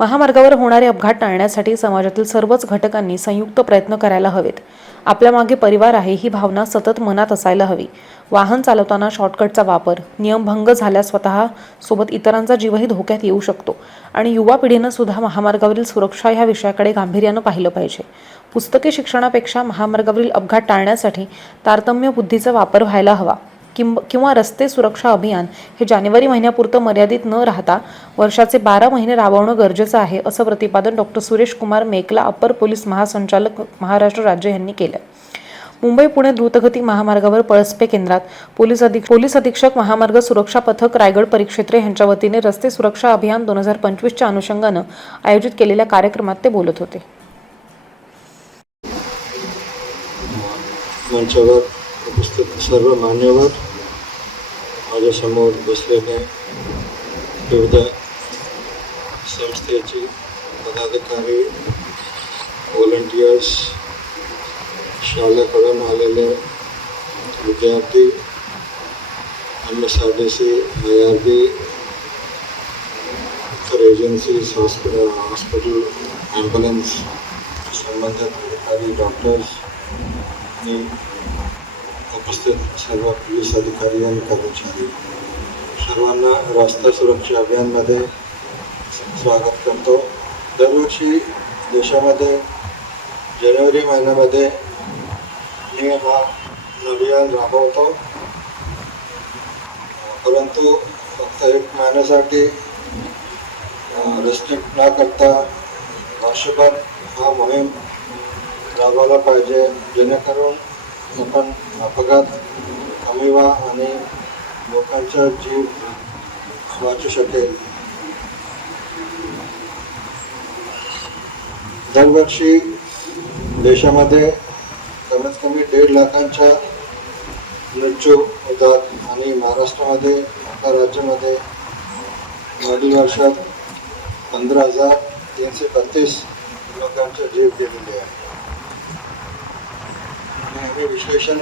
महामार्गावर होणारे अपघात टाळण्यासाठी समाजातील सर्वच घटकांनी संयुक्त प्रयत्न करायला हवेत. आपल्या मागे परिवार आहे ही भावना सतत मनात असायला हवी. वाहन चालवताना शॉर्टकटचा वापर, नियमभंग झाल्यास स्वतः सोबत इतरांचा जीवही धोक्यात येऊ शकतो आणि युवा पिढीनं सुद्धा महामार्गावरील सुरक्षा ह्या विषयाकडे गांभीर्यानं पाहिलं पाहिजे. पुस्तकी शिक्षणापेक्षा महामार्गावरील अपघात टाळण्यासाठी तारतम्य बुद्धीचा वापर व्हायला हवा. किंवा रस्ते सुरक्षा अभियान हे जानेवारी महिन्यापुरतं मर्यादित न राहता वर्षाचे 12 महिने राबवणं गरजेचं आहे, असं प्रतिपादन डॉ. सुरेश कुमार मेकला, अपर पोलीस महासंचालक, महाराष्ट्र राज्य यांनी केलं. मुंबई पुणे द्रुतगती महामार्गावर पळसपे केंद्रात पोलीस अधीक्षक, महामार्ग सुरक्षा पथक, रायगड परिक्षेत्र यांच्या वतीने रस्ते सुरक्षा अभियान 2025च्या अनुषंगानं आयोजित केलेल्या कार्यक्रमात ते बोलत होते. मंचावर उपस्थित सर्व मान्यवर, माझ्यासमोर बसलेले विविध संस्थेचे पदाधिकारी, व्हॉलंटियर्स, शाळेकडून आलेले विद्यार्थी, MSRTC, IRB, इतर एजन्सीज, हॉस्पिटल, ॲम्ब्युलन्स संबंधित अधिकारी, डॉक्टर्स आणि उपस्थित सर्व पोलीस अधिकारी आणि कर्मचारी, सर्वांना रस्ता सुरक्षा अभियानमध्ये स्वागत करतो. दरवर्षी देशामध्ये जानेवारी महिन्यामध्ये नियम हा अभियान राबवतो, परंतु फक्त 1 महिन्यासाठी रिस्ट्रिक्ट न करता वर्षभर हा मोहीम राबवायला पाहिजे, जेणेकरून आपण अपघात कमी व्हा आणि लोकांचा जीव वाचू शकेल. दरवर्षी देशामध्ये कमीत कमी 1.5 लाखांच्या मृत्यू होतात आणि महाराष्ट्रामध्ये, आपल्या राज्यामध्ये मागील वर्षात 15,332 लोकांचे जीव गेलेले आहे. आणि आम्ही विश्लेषण